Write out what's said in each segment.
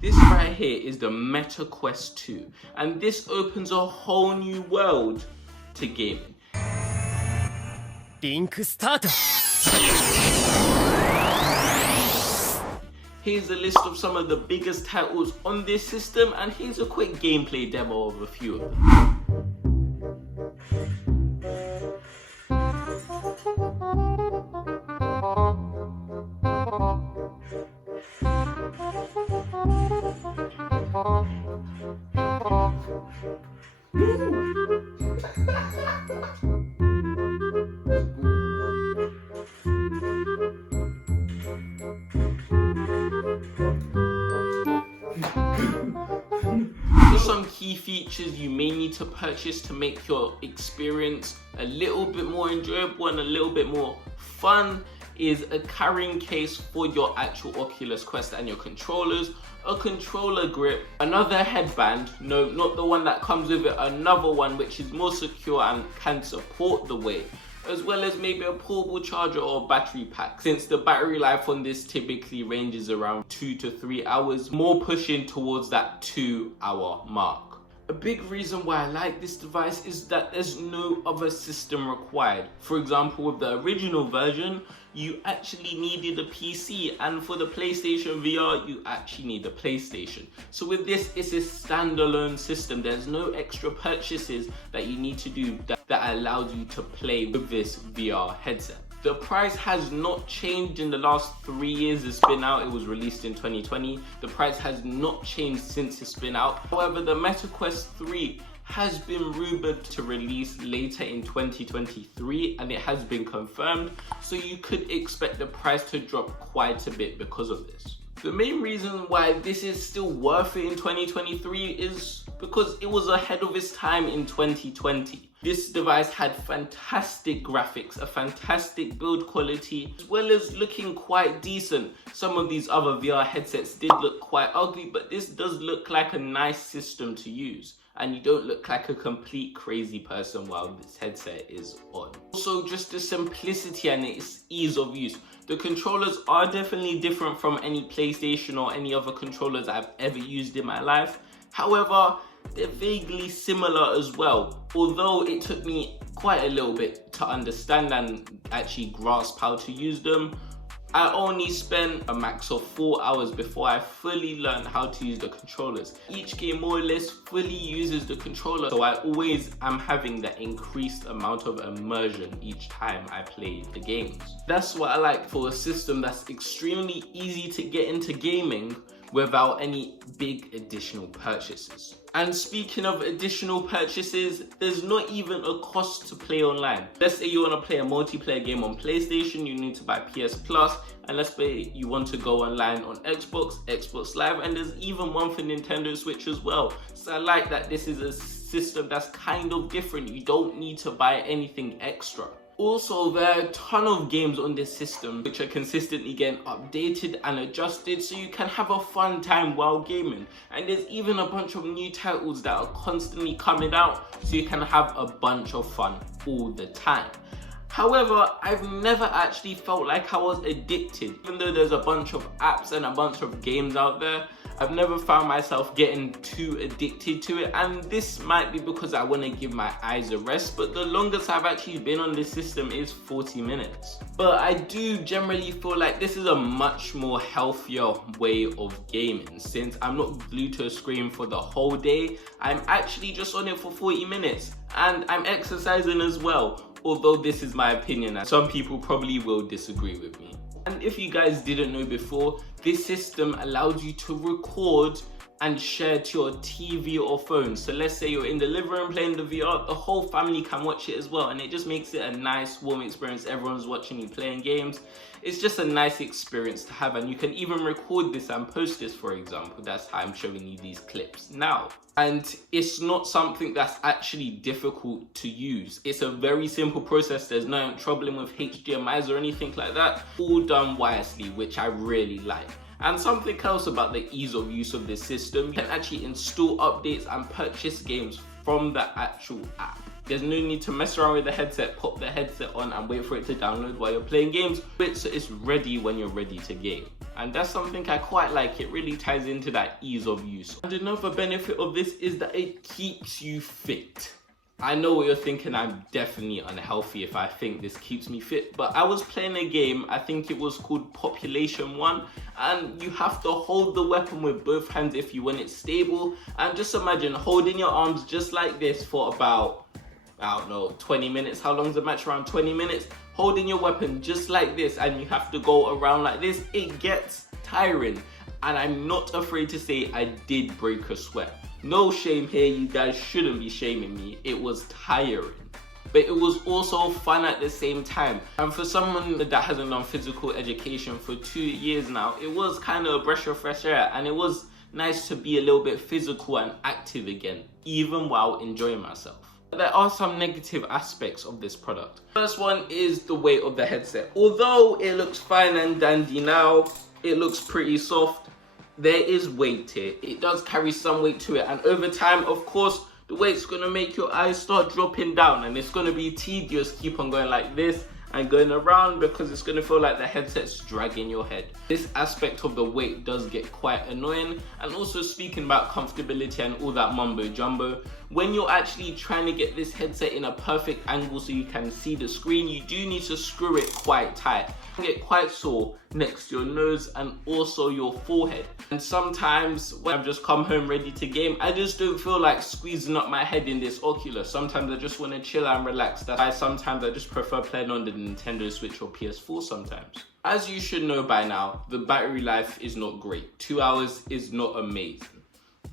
This right here is the Meta Quest 2, and this opens a whole new world to gaming. Link start. Here's a list of some of the biggest titles on this system, and here's a quick gameplay demo of a few of them. Some key features you may need to purchase to make your experience a little bit more enjoyable and a little bit more fun is a carrying case for your actual Oculus Quest and your controllers, a controller grip, another headband, no, not the one that comes with it, another one which is more secure and can support the weight, as well as maybe a portable charger or battery pack, since the battery life on this typically ranges around 2 to 3 hours, more pushing towards that 2-hour mark. A big reason why I like this device is that there's no other system required. For example, with the original version, you actually needed a PC, and for the PlayStation VR, you actually need a PlayStation. So with this, it's a standalone system. There's no extra purchases that you need to do that allows you to play with this VR headset. The price has not changed in the last 3 years it's been out. It was released in 2020. The price has not changed since it's been out. However, the Meta Quest 3 has been rumored to release later in 2023, and it has been confirmed, so you could expect the price to drop quite a bit because of this. The main reason why this is still worth it in 2023 is because it was ahead of its time in 2020. This device had fantastic graphics, a fantastic build quality, as well as looking quite decent. Some of these other VR headsets did look quite ugly, but this does look like a nice system to use, and you don't look like a complete crazy person while this headset is on. Also, just the simplicity and its ease of use. The controllers are definitely different from any PlayStation or any other controllers I've ever used in my life. However, they're vaguely similar as well, although it took me quite a little bit to understand and actually grasp how to use them. I only spent a max of 4 hours before I fully learned how to use the controllers. Each game more or less fully uses the controller, so I always am having that increased amount of immersion each time I play the games. That's what I like for a system that's extremely easy to get into gaming without any big additional purchases. And speaking of additional purchases, there's not even a cost to play online. Let's say you want to play a multiplayer game on PlayStation, you need to buy PS Plus, and let's say you want to go online on Xbox Live, and there's even one for Nintendo Switch as well. So I like that this is a system that's kind of different. You don't need to buy anything extra. Also, there are a ton of games on this system which are consistently getting updated and adjusted, so you can have a fun time while gaming. And there's even a bunch of new titles that are constantly coming out, so you can have a bunch of fun all the time. However, I've never actually felt like I was addicted. Even though there's a bunch of apps and a bunch of games out there, I've never found myself getting too addicted to it, and this might be because I want to give my eyes a rest, but the longest I've actually been on this system is 40 minutes. But I do generally feel like this is a much more healthier way of gaming, since I'm not glued to a screen for the whole day. I'm actually just on it for 40 minutes, and I'm exercising as well, although this is my opinion and some people probably will disagree with me. And if you guys didn't know before, this system allows you to record and share to your TV or phone. So let's say you're in the living room playing the VR, the whole family can watch it as well, and it just makes it a nice warm experience. Everyone's watching you playing games. It's just a nice experience to have, and you can even record this and post this, for example. That's how I'm showing you these clips now. And it's not something that's actually difficult to use. It's a very simple process. There's no troubling with HDMIs or anything like that. All done wirelessly, which I really like. And something else about the ease of use of this system, you can actually install updates and purchase games from the actual app. There's no need to mess around with the headset, pop the headset on and wait for it to download while you're playing games, so it's ready when you're ready to game. And that's something I quite like. It really ties into that ease of use. And another benefit of this is that it keeps you fit. I know what you're thinking, I'm definitely unhealthy if I think this keeps me fit, but I was playing a game, I think it was called Population 1, and you have to hold the weapon with both hands if you want it stable. And just imagine holding your arms just like this for about, I don't know, 20 minutes. How long's the match? Around 20 minutes. Holding your weapon just like this, and you have to go around like this. It gets tiring, and I'm not afraid to say I did break a sweat. No shame here, you guys shouldn't be shaming me. It was tiring, but it was also fun at the same time. And for someone that hasn't done physical education for 2 years now, it was kind of a breath of fresh air, and it was nice to be a little bit physical and active again, even while enjoying myself. There are some negative aspects of this product. First one is the weight of the headset. Although it looks fine and dandy now, it looks pretty soft, there is weight here. It does carry some weight to it, and over time, of course, the weight's gonna make your eyes start dropping down, and it's gonna be tedious keep on going like this and going around, because it's gonna feel like the headset's dragging your head. This aspect of the weight does get quite annoying. And also, speaking about comfortability and all that mumbo jumbo, when you're actually trying to get this headset in a perfect angle so you can see the screen, you do need to screw it quite tight. It can get quite sore next to your nose and also your forehead. And sometimes when I've just come home ready to game, I just don't feel like squeezing up my head in this Oculus. Sometimes I just want to chill and relax. That's why sometimes I just prefer playing on the Nintendo Switch or PS4 sometimes. As you should know by now, the battery life is not great. 2 hours is not amazing.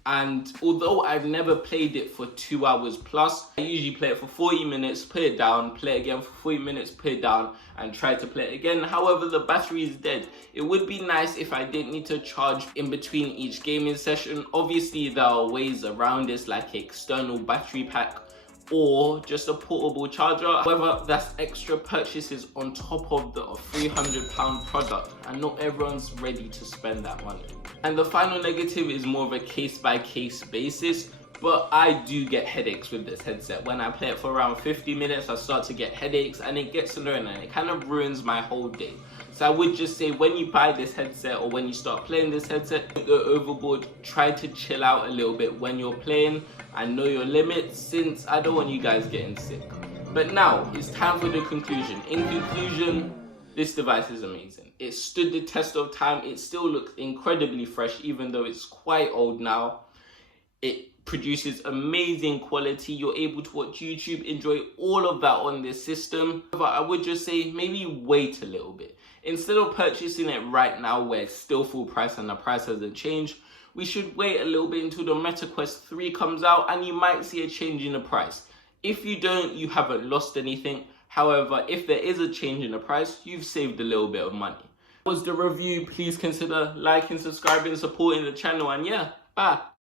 And although I've never played it for 2 hours plus, I usually play it for 40 minutes, put it down, play it again for 40 minutes, put it down, and try to play it again. However, the battery is dead. It would be nice if I didn't need to charge in between each gaming session. Obviously, there are ways around this, like an external battery pack or just a portable charger. However, that's extra purchases on top of the £300 product, and not everyone's ready to spend that money. And the final negative is more of a case-by-case basis, but I do get headaches with this headset. When I play it for around 50 minutes, I start to get headaches, and it gets annoying, and it kind of ruins my whole day. So I would just say, when you buy this headset or when you start playing this headset, don't go overboard. Try to chill out a little bit when you're playing and know your limits, since I don't want you guys getting sick. But now it's time for the conclusion. In conclusion, this device is amazing. It stood the test of time. It still looks incredibly fresh, even though it's quite old now. It produces amazing quality. You're able to watch YouTube, enjoy all of that on this system. But I would just say, maybe wait a little bit. Instead of purchasing it right now where it's still full price and the price hasn't changed, we should wait a little bit until the Meta Quest 3 comes out, and you might see a change in the price. If you don't, you haven't lost anything. However, if there is a change in the price, you've saved a little bit of money. That was the review. Please consider liking, subscribing, supporting the channel, and yeah, bye.